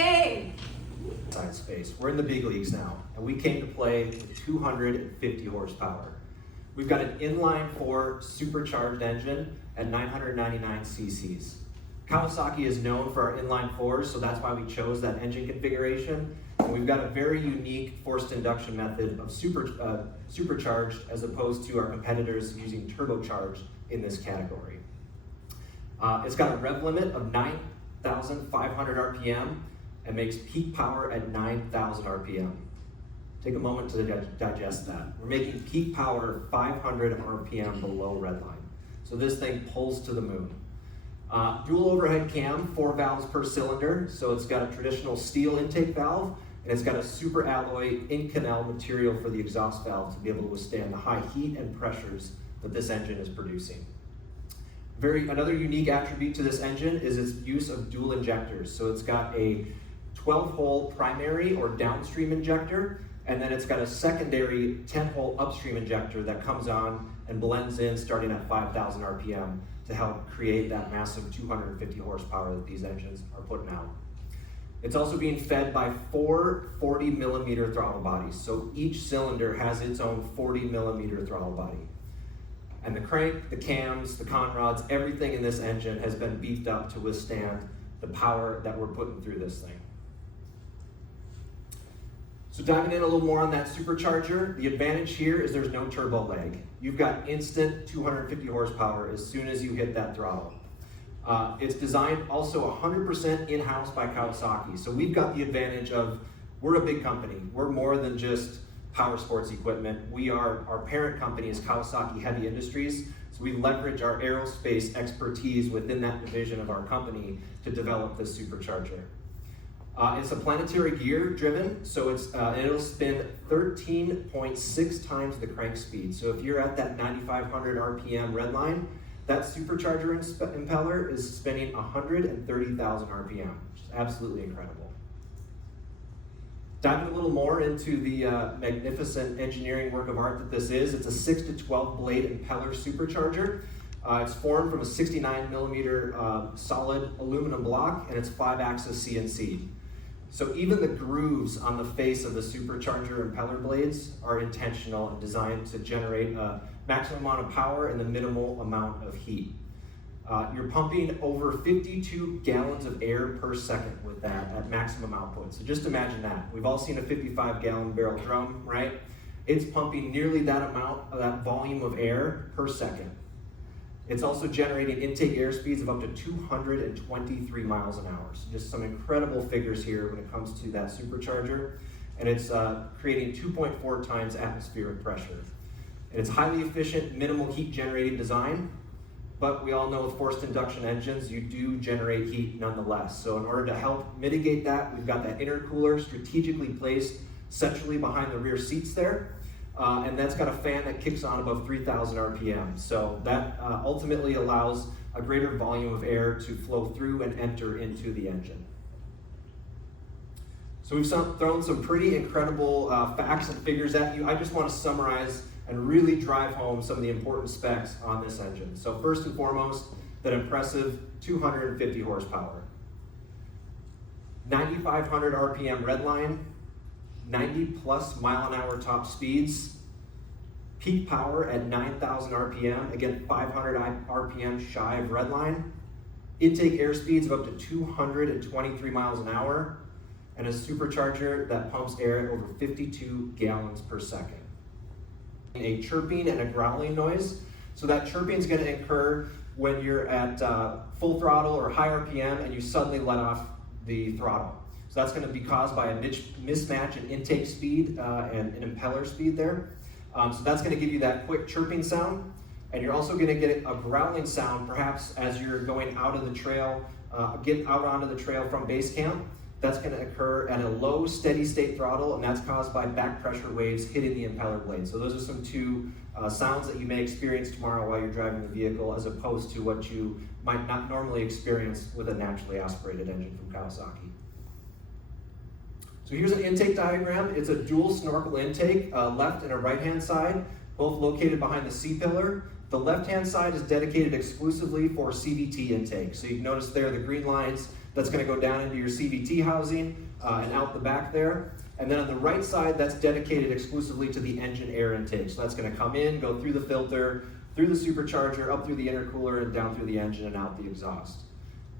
Yay! Side space. We're in the big leagues now, and we came to play with 250 horsepower. We've got an inline-4 supercharged engine at 999 cc's. Kawasaki is known for our inline-4s, so that's why we chose that engine configuration. And we've got a very unique forced induction method of supercharged as opposed to our competitors using turbocharged in this category. It's got a rev limit of 9,500 RPM and makes peak power at 9,000 RPM. Take a moment to digest that. We're making peak power 500 RPM below redline. So this thing pulls to the moon. Dual overhead cam, 4 valves per cylinder. So it's got a traditional steel intake valve, and it's got a super alloy Inconel material for the exhaust valve to be able to withstand the high heat and pressures that this engine is producing. Another unique attribute to this engine is its use of dual injectors. So it's got a 12-hole primary or downstream injector, and then it's got a secondary 10-hole upstream injector that comes on and blends in starting at 5,000 RPM to help create that massive 250 horsepower that these engines are putting out. It's also being fed by 4 40mm throttle bodies. So each cylinder has its own 40mm throttle body. And the crank, the cams, the conrods, everything in this engine has been beefed up to withstand the power that we're putting through this thing. So diving in a little more on that supercharger, the advantage here is there's no turbo lag. You've got instant 250 horsepower as soon as you hit that throttle. It's designed also 100% in-house by Kawasaki. So we've got the advantage of, we're a big company. We're more than just power sports equipment. Our parent company is Kawasaki Heavy Industries. So we leverage our aerospace expertise within that division of our company to develop this supercharger. It's a planetary gear driven, so it'll spin 13.6 times the crank speed. So if you're at that 9,500 RPM redline, that supercharger impeller is spinning 130,000 RPM, which is absolutely incredible. Diving a little more into the magnificent engineering work of art that this is, it's a 6 to 12 blade impeller supercharger. It's formed from a 69mm solid aluminum block, and it's 5-axis CNC. So even the grooves on the face of the supercharger impeller blades are intentional and designed to generate a maximum amount of power and the minimal amount of heat. You're pumping over 52 gallons of air per second with that at maximum output. So just imagine that. We've all seen a 55-gallon barrel drum, right? It's pumping nearly that amount of that volume of air per second. It's also generating intake air speeds of up to 223 miles an hour. So just some incredible figures here when it comes to that supercharger. And it's creating 2.4 times atmospheric pressure. And it's highly efficient, minimal heat generating design. But we all know with forced induction engines, you do generate heat nonetheless. So in order to help mitigate that, we've got that intercooler strategically placed centrally behind the rear seats there. And that's got a fan that kicks on above 3,000 RPM. So that ultimately allows a greater volume of air to flow through and enter into the engine. So we've thrown some pretty incredible facts and figures at you. I just want to summarize and really drive home some of the important specs on this engine. So first and foremost, that impressive 250 horsepower. 9,500 RPM redline, 90 plus mile an hour top speeds, peak power at 9,000 RPM, again 500 RPM shy of redline, intake air speeds of up to 223 miles an hour, and a supercharger that pumps air at over 52 gallons per second. A chirping and a growling noise. So that chirping is going to occur when you're at full throttle or high RPM and you suddenly let off the throttle. So that's going to be caused by a mismatch in intake speed and impeller speed there. So that's going to give you that quick chirping sound. And you're also going to get a growling sound perhaps as you're going out of the trail, get out onto the trail from base camp. That's going to occur at a low steady state throttle, and that's caused by back pressure waves hitting the impeller blade. So those are some two sounds that you may experience tomorrow while you're driving the vehicle, as opposed to what you might not normally experience with a naturally aspirated engine from Kawasaki. So here's an intake diagram. It's a dual snorkel intake, left and a right-hand side, both located behind the C-pillar. The left-hand side is dedicated exclusively for CVT intake. So you can notice there the green lines, That's going to go down into your CVT housing and out the back there. And then on the right side, that's dedicated exclusively to the engine air intake. So that's going to come in, go through the filter, through the supercharger, up through the intercooler, and down through the engine and out the exhaust.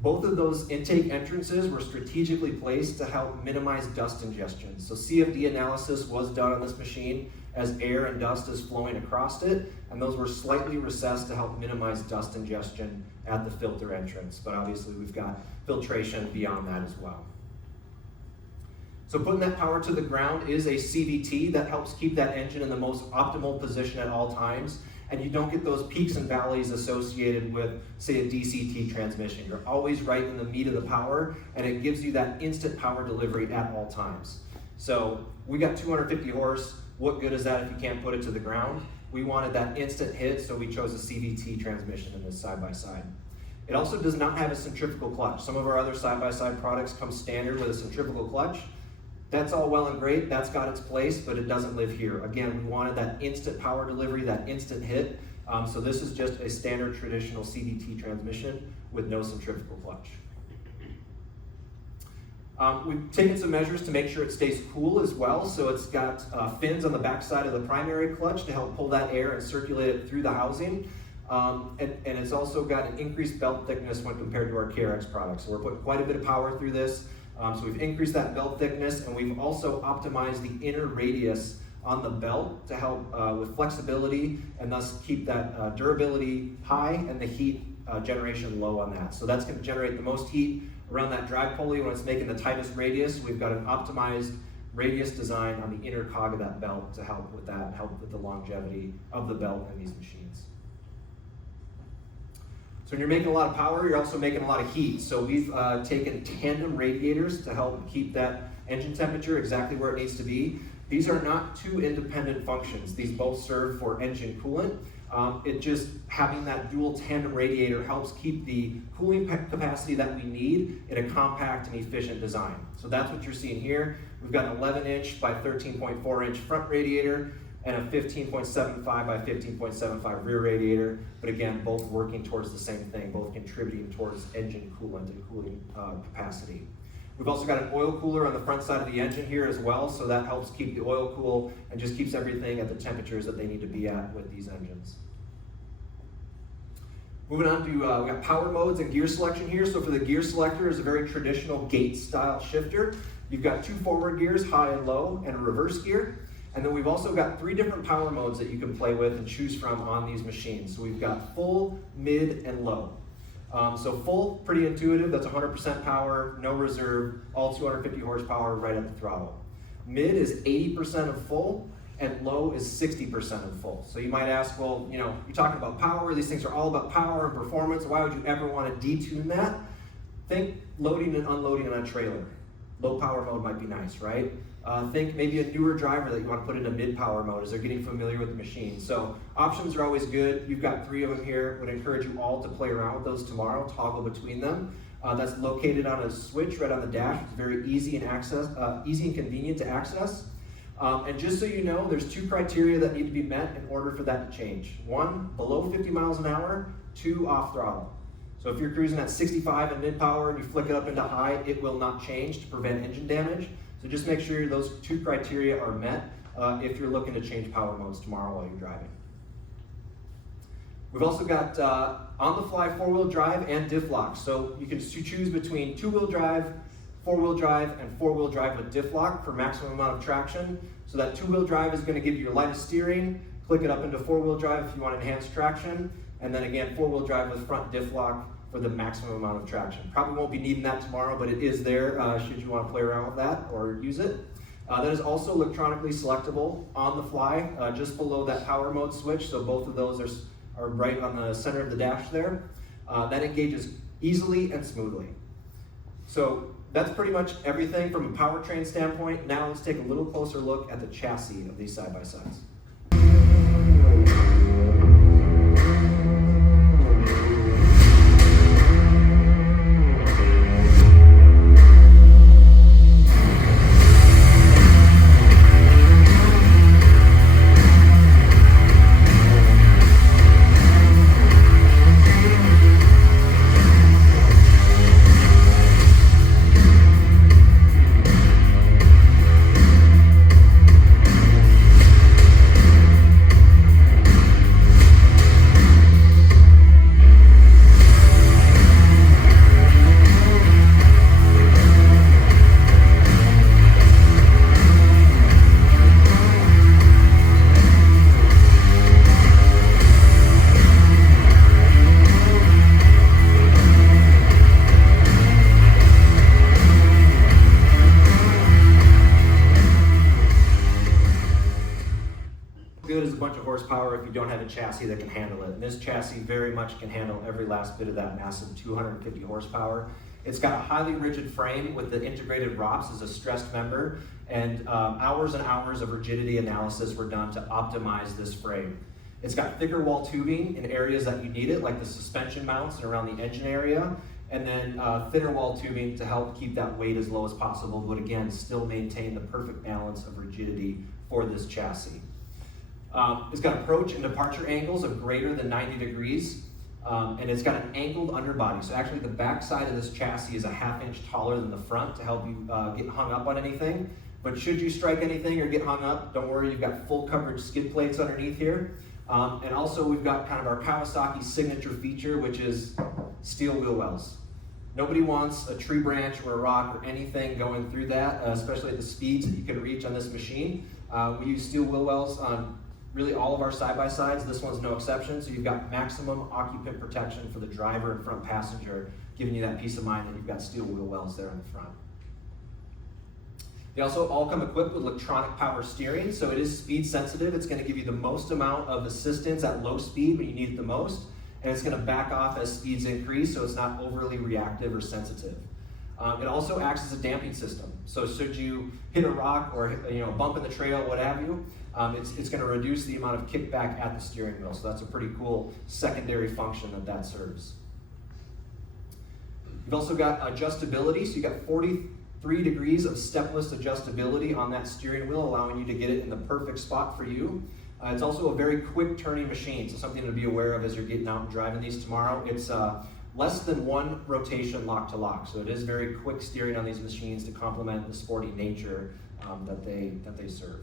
Both of those intake entrances were strategically placed to help minimize dust ingestion. So CFD analysis was done on this machine as air and dust is flowing across it, and those were slightly recessed to help minimize dust ingestion at the filter entrance. But obviously we've got filtration beyond that as well. So putting that power to the ground is a CVT that helps keep that engine in the most optimal position at all times, and you don't get those peaks and valleys associated with, say, a DCT transmission. You're always right in the meat of the power, and it gives you that instant power delivery at all times. So we got 250 horse. What good is that if you can't put it to the ground? We wanted that instant hit, so we chose a CVT transmission in this side-by-side. It also does not have a centrifugal clutch. Some of our other side-by-side products come standard with a centrifugal clutch. That's all well and great, that's got its place, but it doesn't live here. Again, we wanted that instant power delivery, that instant hit, so this is just a standard traditional CVT transmission with no centrifugal clutch. We've taken some measures to make sure it stays cool as well, so it's got fins on the back side of the primary clutch to help pull that air and circulate it through the housing, and it's also got an increased belt thickness when compared to our KRX products. So we're putting quite a bit of power through this. So we've increased that belt thickness, and we've also optimized the inner radius on the belt to help with flexibility and thus keep that durability high and the heat generation low on that. So that's going to generate the most heat around that drive pulley when it's making the tightest radius. We've got an optimized radius design on the inner cog of that belt to help with that, help with the longevity of the belt in these machines. So when you're making a lot of power, you're also making a lot of heat. So we've taken tandem radiators to help keep that engine temperature exactly where it needs to be. These are not two independent functions. These both serve for engine coolant. It just having that dual tandem radiator helps keep the cooling capacity that we need in a compact and efficient design. So that's what you're seeing here. We've got an 11-inch by 13.4-inch front radiator and a 15.75 by 15.75 rear radiator, but again, both working towards the same thing, both contributing towards engine coolant and cooling capacity. We've also got an oil cooler on the front side of the engine here as well, so that helps keep the oil cool and just keeps everything at the temperatures that they need to be at with these engines. Moving on to, we got power modes and gear selection here. So for the gear selector is a very traditional gate style shifter. You've got 2 forward gears, high and low, and a reverse gear. And then we've also got 3 different power modes that you can play with and choose from on these machines. So we've got full, mid, and low. So full, pretty intuitive, that's 100% power, no reserve, all 250 horsepower right at the throttle. Mid is 80% of full, and low is 60% of full. So you might ask, well, you know, you're talking about power, these things are all about power and performance, why would you ever want to detune that? Think loading and unloading on a trailer. Low power mode might be nice, right? Think maybe a newer driver that you want to put into mid-power mode as they're getting familiar with the machine. So options are always good. You've got 3 of them here. Would encourage you all to play around with those tomorrow, toggle between them. That's located on a switch right on the dash. It's very easy and convenient to access. And just so you know, there's 2 criteria that need to be met in order for that to change. 1, below 50 miles an hour, 2, off throttle. So if you're cruising at 65 in mid-power and you flick it up into high, it will not change to prevent engine damage. So just make sure those 2 criteria are met if you're looking to change power modes tomorrow while you're driving. We've also got on-the-fly 4-wheel drive and diff lock. So you can choose between 2-wheel drive, 4-wheel drive, and 4-wheel drive with diff lock for maximum amount of traction. So that 2-wheel drive is going to give you your lightest steering. Click it up into 4-wheel drive if you want enhanced traction. And then again, 4-wheel drive with front diff lock for the maximum amount of traction. Probably won't be needing that tomorrow, but it is there should you want to play around with that or use it. That is also electronically selectable on the fly, just below that power mode switch. So both of those are right on the center of the dash there. That engages easily and smoothly. So that's pretty much everything from a powertrain standpoint. Now let's take a little closer look at the chassis of these side-by-sides. horsepower if you don't have a chassis that can handle it. And this chassis very much can handle every last bit of that massive 250 horsepower. It's got a highly rigid frame with the integrated ROPS as a stressed member, and hours and hours of rigidity analysis were done to optimize this frame. It's got thicker wall tubing in areas that you need it, like the suspension mounts and around the engine area, and then thinner wall tubing to help keep that weight as low as possible, but again, still maintain the perfect balance of rigidity for this chassis. It's got approach and departure angles of greater than 90 degrees, and it's got an angled underbody. So actually the back side of this chassis is a ½ inch taller than the front to help you get hung up on anything. But should you strike anything or get hung up, don't worry, you've got full coverage skid plates underneath here. And also we've got kind of our Kawasaki signature feature, which is steel wheel wells. Nobody wants a tree branch or a rock or anything going through that, especially at the speeds that you can reach on this machine. We use steel wheel wells on really all of our side-by-sides. This one's no exception. So you've got maximum occupant protection for the driver and front passenger, giving you that peace of mind that you've got steel wheel wells there in the front. They also all come equipped with electronic power steering, so it is speed sensitive. It's going to give you the most amount of assistance at low speed when you need it the most, and it's going to back off as speeds increase, so it's not overly reactive or sensitive. It also acts as a damping system, so should you hit a rock or a bump in the trail, what have you, it's going to reduce the amount of kickback at the steering wheel, so that's a pretty cool secondary function that serves. You've also got adjustability, so you've got 43 degrees of stepless adjustability on that steering wheel, allowing you to get it in the perfect spot for you. It's also a very quick turning machine, so something to be aware of as you're getting out and driving these tomorrow. It's less than 1 rotation lock to lock, so it is very quick steering on these machines to complement the sporty nature that they serve.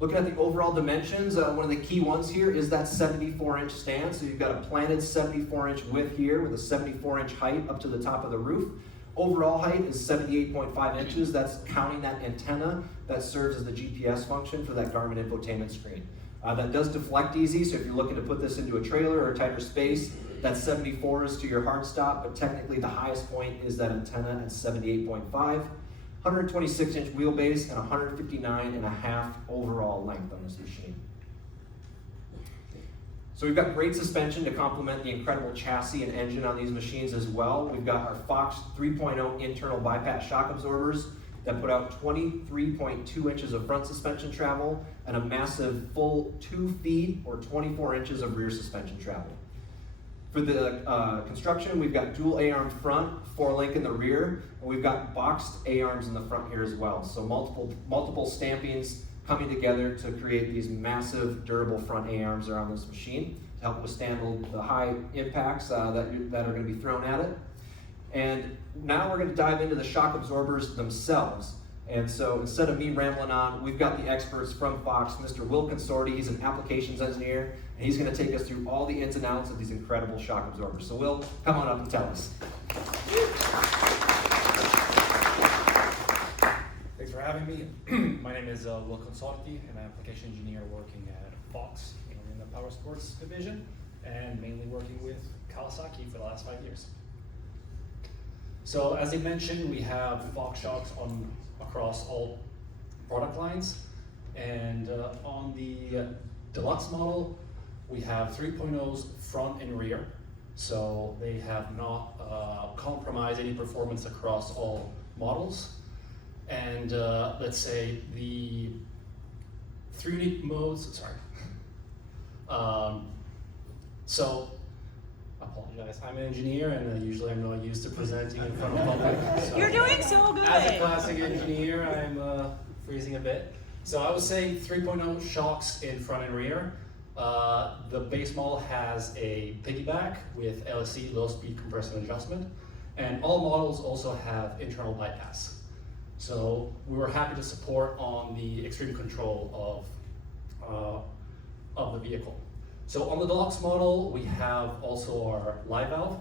Looking at the overall dimensions, one of the key ones here is that 74-inch stand. So you've got a planted 74-inch width here with a 74-inch height up to the top of the roof. Overall height is 78.5 inches. That's counting that antenna that serves as the GPS function for that Garmin infotainment screen. That does deflect easy, so if you're looking to put this into a trailer or a tighter space, that 74 is to your hard stop, but technically the highest point is that antenna at 78.5. 126-inch wheelbase and 159.5 overall length on this machine. So we've got great suspension to complement the incredible chassis and engine on these machines as well. We've got our Fox 3.0 internal bypass shock absorbers that put out 23.2 inches of front suspension travel and a massive full 2 feet or 24 inches of rear suspension travel. For the construction, we've got dual A-arm front, 4-link in the rear, and we've got boxed A-arms in the front here as well. So multiple stampings coming together to create these massive, durable front A-arms around this machine to help withstand the high impacts that are going to be thrown at it. And now we're going to dive into the shock absorbers themselves. And so instead of me rambling on, we've got the experts from Fox, Mr. Will Consorti. He's an applications engineer, and he's going to take us through all the ins and outs of these incredible shock absorbers. So Will, come on up and tell us. Thanks for having me. My name is Will Consorti, and I'm an application engineer working at Fox in the Power Sports division, and mainly working with Kawasaki for the last 5 years. So as I mentioned, we have Fox shocks across all product lines, and on the deluxe model, we have 3.0s front and rear, so they have not compromised any performance across all models. And let's say the 3 unique modes, so I apologize, I'm an engineer and usually I'm not used to presenting in front of public. So you're doing so good. As a classic engineer, I'm freezing a bit. So I was saying 3.0 shocks in front and rear. The base model has a piggyback with LSC, low speed compression adjustment, and all models also have internal bypass. So we were happy to support on the extreme control of the vehicle. So on the deluxe model, we have also our live valve.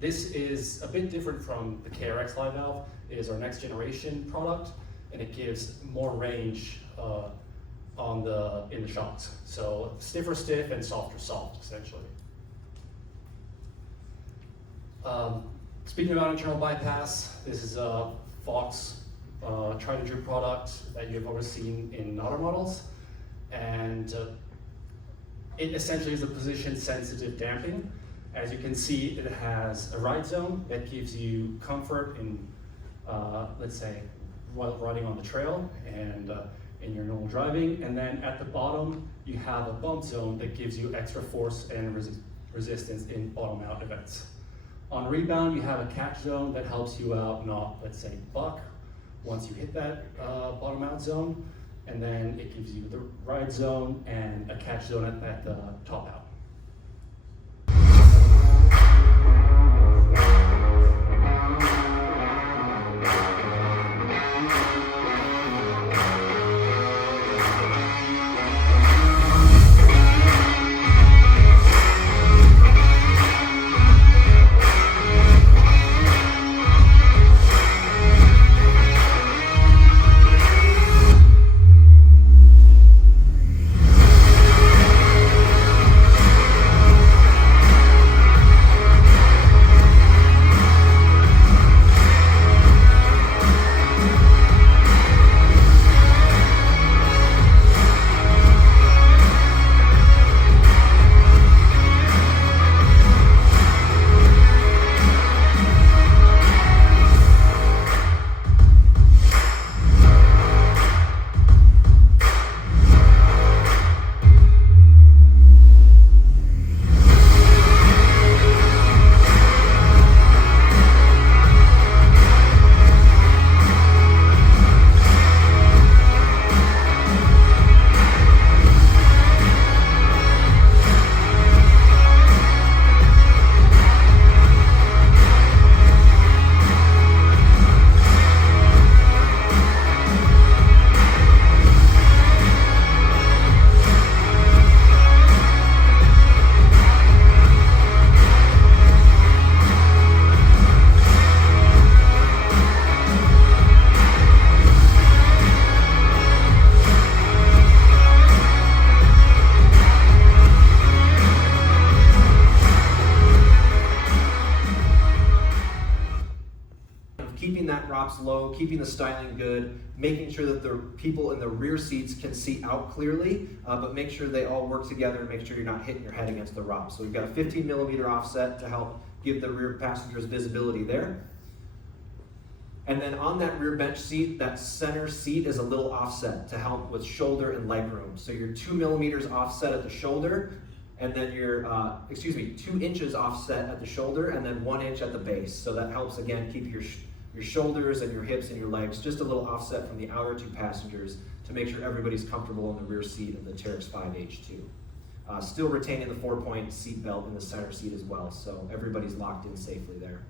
This is a bit different from the KRX live valve. It is our next generation product, and it gives more range in the shocks. So stiffer stiff and softer soft, essentially. Speaking about internal bypass, this is Fox tried and true product that you've already seen in other models, and it essentially is a position-sensitive damping. As you can see, it has a ride zone that gives you comfort in, let's say, while riding on the trail and in your normal driving. And then at the bottom, you have a bump zone that gives you extra force and resistance in bottom out events. On rebound, you have a catch zone that helps you out not, let's say, buck once you hit that bottom out zone. And then it gives you the ride zone and a catch zone at the top out. Keeping that ROPS low, keeping the styling good, making sure that the people in the rear seats can see out clearly, but make sure they all work together and make sure you're not hitting your head against the ROPS. So we've got a 15mm offset to help give the rear passengers visibility there. And then on that rear bench seat, that center seat is a little offset to help with shoulder and leg room. So you're 2mm offset at the shoulder, and then you're, 2 inches offset at the shoulder, and then 1 inch at the base. So that helps, again, keep your shoulders and your hips and your legs just a little offset from the outer 2 passengers to make sure everybody's comfortable in the rear seat of the Teryx4 H2. Still retaining the 4-point seat belt in the center seat as well, so everybody's locked in safely there.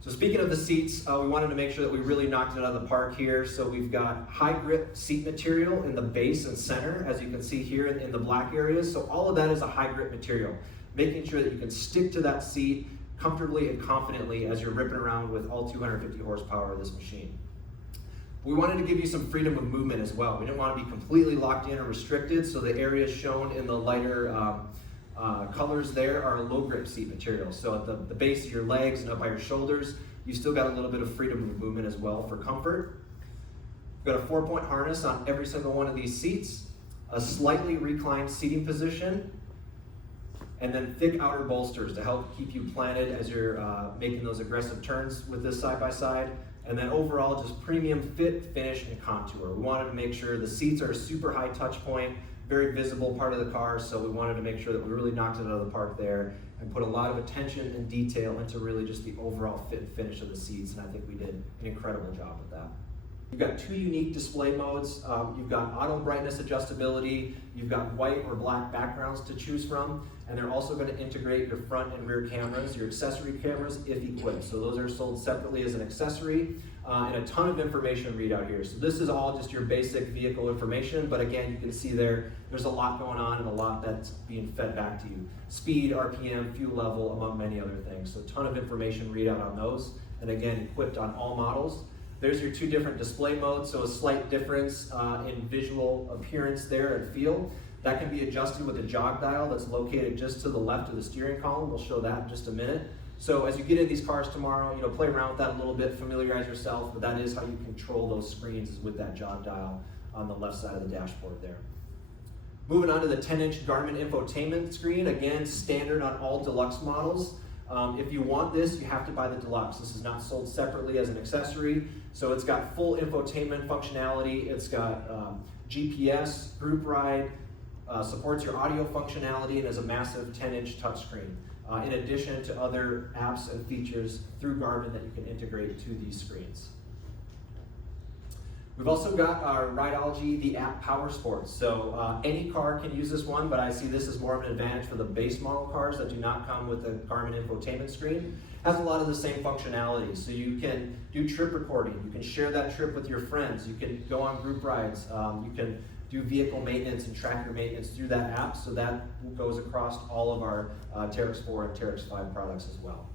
So speaking of the seats, we wanted to make sure that we really knocked it out of the park here. So we've got high grip seat material in the base and center, as you can see here in the black areas. So all of that is a high grip material, making sure that you can stick to that seat comfortably and confidently as you're ripping around with all 250 horsepower of this machine. We wanted to give you some freedom of movement as well. We didn't want to be completely locked in or restricted, so the areas shown in the lighter colors there are low grip seat material. So at the base of your legs and up by your shoulders, you still got a little bit of freedom of movement as well for comfort. We've got a 4-point harness on every single one of these seats, a slightly reclined seating position, and then thick outer bolsters to help keep you planted as you're making those aggressive turns with this side-by-side. And then overall, just premium fit, finish, and contour. We wanted to make sure the seats are a super high touch point, very visible part of the car, so we wanted to make sure that we really knocked it out of the park there and put a lot of attention and detail into really just the overall fit and finish of the seats, and I think we did an incredible job with that. You've got 2 unique display modes. You've got auto brightness adjustability, you've got white or black backgrounds to choose from, and they're also going to integrate your front and rear cameras, your accessory cameras if equipped. So those are sold separately as an accessory, and a ton of information readout here. So this is all just your basic vehicle information, but again, you can see there's a lot going on and a lot that's being fed back to you. Speed, RPM, fuel level, among many other things. So a ton of information readout on those, and again, equipped on all models. There's your 2 different display modes, so a slight difference in visual appearance there and feel. That can be adjusted with a jog dial that's located just to the left of the steering column. We'll show that in just a minute. So as you get in these cars tomorrow, play around with that a little bit, familiarize yourself, but that is how you control those screens, is with that jog dial on the left side of the dashboard there. Moving on to the 10-inch Garmin infotainment screen, again, standard on all deluxe models. If you want this, you have to buy the deluxe. This is not sold separately as an accessory. So it's got full infotainment functionality. It's got GPS, group ride, supports your audio functionality, and is a massive 10-inch touchscreen. In addition to other apps and features through Garmin that you can integrate to these screens. We've also got our Rideology, the app Power Sports. So any car can use this one, but I see this as more of an advantage for the base model cars that do not come with the Garmin infotainment screen. Has a lot of the same functionality. So you can do trip recording, you can share that trip with your friends, you can go on group rides, you can do vehicle maintenance and track your maintenance through that app, so that goes across all of our Teryx4 and Teryx5 products as well.